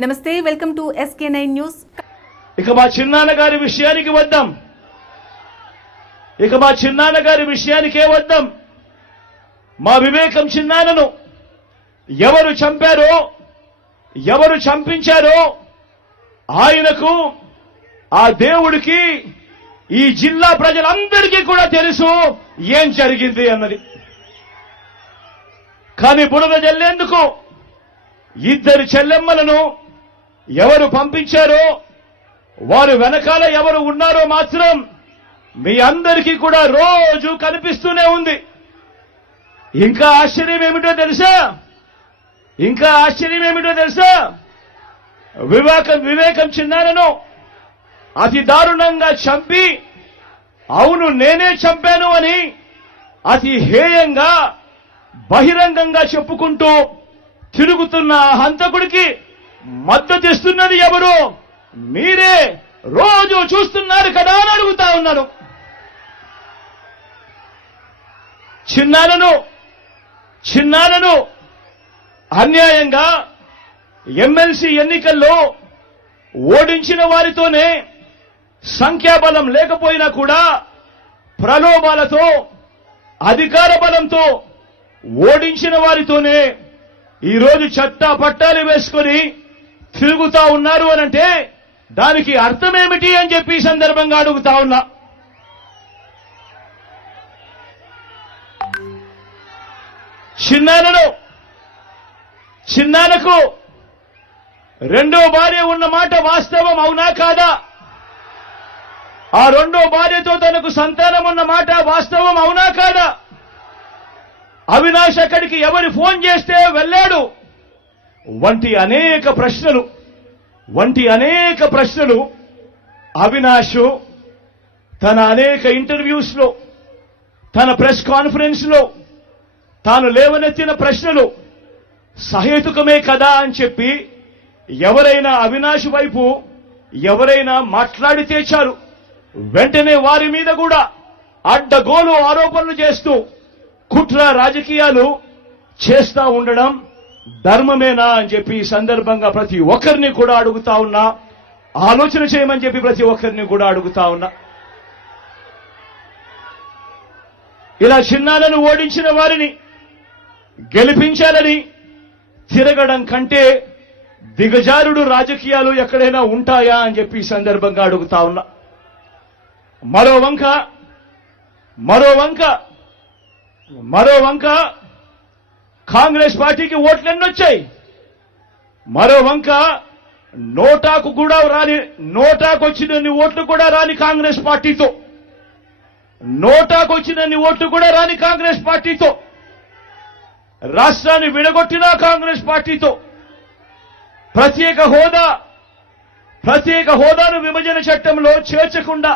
నమస్తే, welcome to SK9 news. ఇక మా చిన్నాన్న గారి విషయానికి వద్దాం. మా వివేకం చిన్నాన్నను ఎవరు చంపారో, ఎవరు చంపించారో ఆయనకు, ఆ దేవుడికి, ఈ జిల్లా ప్రజలందరికీ కూడా తెలుసు ఏం జరిగింది అన్నది. కానీ బుడద జల్లేందుకు ఇద్దరు చెల్లెమ్మలను ఎవరు పంపించారో, వారు వెనకాల ఎవరు ఉన్నారో మాత్రం మీ అందరికీ కూడా రోజు కనిపిస్తూనే ఉంది. ఇంకా ఆశ్చర్యం ఏమిటో తెలుసా? వివేకం చిన్నాన్నను అతి దారుణంగా చంపి, అవును నేనే చంపాను అని అతి హేయంగా బహిరంగంగా చెప్పుకుంటూ తిరుగుతున్న హంతకుడికి మద్దతిస్తున్నది ఎవరు? మీరే రోజు చూస్తున్నారు కదా అని అడుగుతా ఉన్నాను. చిన్నాన్నను అన్యాయంగా ఎమ్మెల్సీ ఎన్నికల్లో ఓడించిన వారితోనే, సంఖ్యాబలం లేకపోయినా కూడా ప్రలోభాలతో, అధికార బలంతో ఓడించిన వారితోనే ఈరోజు చట్టా పట్టాలు వేసుకొని తిరుగుతా ఉన్నారు అనంటే దానికి అర్థమేమిటి అని చెప్పి ఈ సందర్భంగా అడుగుతా ఉన్నా. చిన్నాన్నకు రెండో భార్య ఉన్న మాట వాస్తవం అవునా కాదా? ఆ రెండో భార్యతో తనకు సంతానం ఉన్న మాట వాస్తవం అవునా కాదా? అవినాష్ అక్కడికి ఎవరు ఫోన్ చేస్తే వెళ్ళాడు వంటి అనేక ప్రశ్నలు అవినాష్ తన అనేక ఇంటర్వ్యూస్ లో, తన ప్రెస్ కాన్ఫరెన్స్ లో తాను లేవనెత్తిన ప్రశ్నలు సహేతుకమే కదా అని చెప్పి ఎవరైనా అవినాష్ వైపు ఎవరైనా మాట్లాడితే చాలు వెంటనే వారి మీద కూడా అడ్డగోలు ఆరోపణలు చేస్తూ కుట్ర రాజకీయాలు చేస్తా ఉండడం ధర్మమేనా అని చెప్పి ఈ సందర్భంగా ప్రతి ఒక్కరిని కూడా అడుగుతా ఉన్నా. ఆలోచన చేయమని చెప్పి ప్రతి ఒక్కరిని కూడా అడుగుతా ఉన్నా. ఇలా చిన్నాన్నను ఓడించిన వారిని గెలిపించాలని తిరగడం కంటే దిగజారుడు రాజకీయాలు ఎక్కడైనా ఉంటాయా అని చెప్పి ఈ సందర్భంగా అడుగుతా ఉన్నా. మరో వంక కాంగ్రెస్ పార్టీకి ఓట్లు ఎన్నొచ్చాయి. మరో వంక నోటాకు వచ్చినన్ని ఓట్లు కూడా రాని కాంగ్రెస్ పార్టీతో, రాష్ట్రాన్ని విడగొట్టిన కాంగ్రెస్ పార్టీతో, ప్రత్యేక హోదాను విభజన చట్టంలో చేర్చకుండా